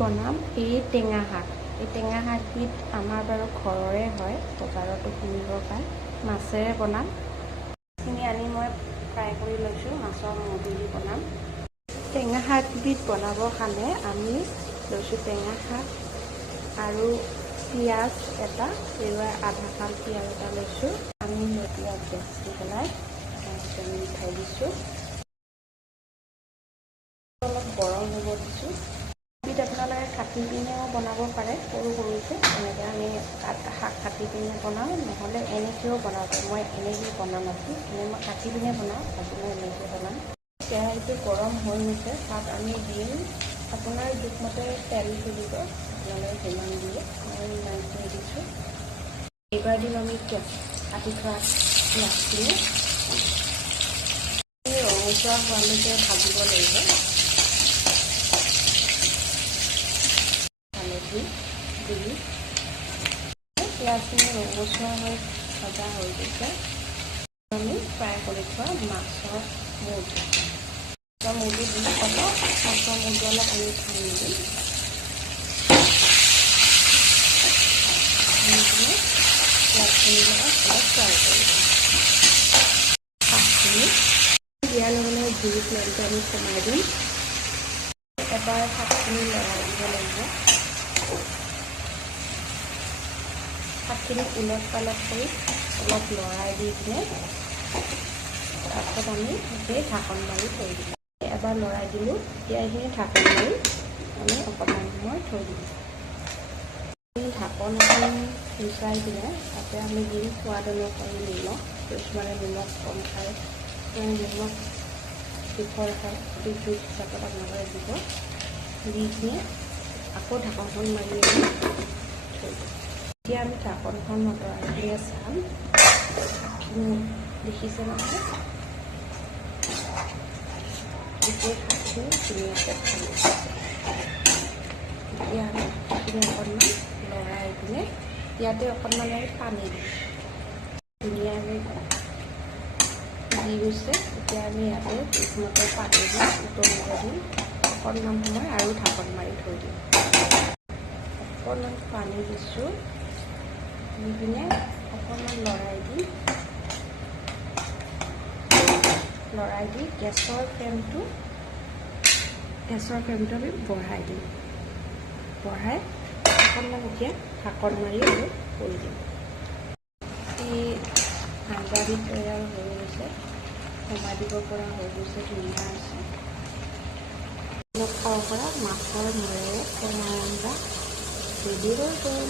বনাম এই টেঙা শাক। এই টেঙা শাকবিধ আমাৰ বাৰু ঘৰৰে হয়, বজাৰতো কিনিব পায়। মাছেৰে বনাম। মাছখিনি আনি মই ফ্ৰাই কৰি লৈছোঁ, মাছৰ মুড়ি দি বনাম। টেঙা শাকবিধ বনাবৰ কাৰণে আমি লৈছোঁ টেঙা শাক আৰু পিঁয়াজ এটা, আধা ফাল পিঁয়াজ এটা লৈছোঁ। আমি এতিয়া গেছ দি পেলাই উঠাই দিছোঁ। অলপ গৰম হ'ব দিছোঁ। আপোনালোকে কাটি পিনেও বনাব পাৰে, সৰু সৰুকৈ। এনেকৈ আমি শাক কাটি পিনে বনাওঁ, নহ'লে এনেকৈও বনাব পাৰে। মই এনেকৈ বনাম আজি, মই কাটি পিনে বনাওঁ, আজি মই এনেকৈ বনাম। কেৰাহীটো গৰম হৈ গৈছে, তাত আমি দিম আপোনাৰ জোখমতে তেল তুলিব, আপোনালোকে যিমান দিয়ে, মই ইমানখিনি দিছোঁ। এইবাৰ দিম আমি কাটি থোৱা পিঁয়াজখিনি ৰঙচুৱা হোৱালৈকে ভাজিব লাগিব। হালধি দি পিঁয়াজখিনি ৰঙচুৱা হৈ ভজা হৈ গৈছে। আমি ফ্ৰাই কৰি থোৱা মাছৰ মুড়ি দি অলপ মাছৰ মুড়ি অলপ আমি ভাঙি দিম। পিঁয়াজখিনিৰ লগত অলপ ফ্ৰাই কৰি দিম। শাকখিনি দিয়াৰ লগে লগে জুইৰ ফ্লেমটো আমি কমাই দিম। এবাৰ শাকখিনি লৰাই দিব লাগিব। শাকখিনি ওলট পালট কৰি অলপ লৰাই দি কিনে তাৰপিছত আমি গোটেই ঢাকন মাৰি থৈ দিম। এবাৰ লৰাই দিলোঁ, এতিয়া এইখিনি ঢাকন মাৰি আমি অকণমান সময় থৈ দিম। ঢাকন এখন গুচাই দিলে তাতে আমি দিম সোৱাদ অনুসৰি নিমখ। কিছুমানে নিমখ কম খায়, নিমখ জোখৰ জোখ হিচাপত আপোনালোকে দিব। দি কিনে আকৌ ঢাকনখন মাৰি আমি থৈ দিম। এতিয়া আমি ঢাকনখন আঁতৰাই কিনে চাম, শাকখিনি দেখিছে নহয়, গোটেই শাকখিনি ধুনীয়াকৈ ভাজি আছে। এতিয়া আমি শাকখিনি অকণমান লৰাই কিনে ইয়াতে অকণমান আমি পানী দিম। ধুনীয়াকৈ দি গৈছে। এতিয়া আমি ইয়াতে জোখমতে পানী দিম, উতলিব দিম অকণমান সময় আৰু ঢাকন মাৰি থৈ দিম। অকণমান পানী দিছোঁ, দি পিনে অকণমান লৰাই দি গেছৰ ফ্লেমটো আমি বঢ়াই দিম। বঢ়াই অকণমান এতিয়া ঢাকন মাৰি আৰু কৰি দিম। এই আঞ্জাবিধ তৈয়াৰ হৈ গৈছে, নমাই দিব পৰা হৈ গৈছে, ধুনীয়া হৈছে। খাব পৰা মাছৰ মূৰেৰে টেঙা আঞ্জা ৰেডি হৈ গ'ল।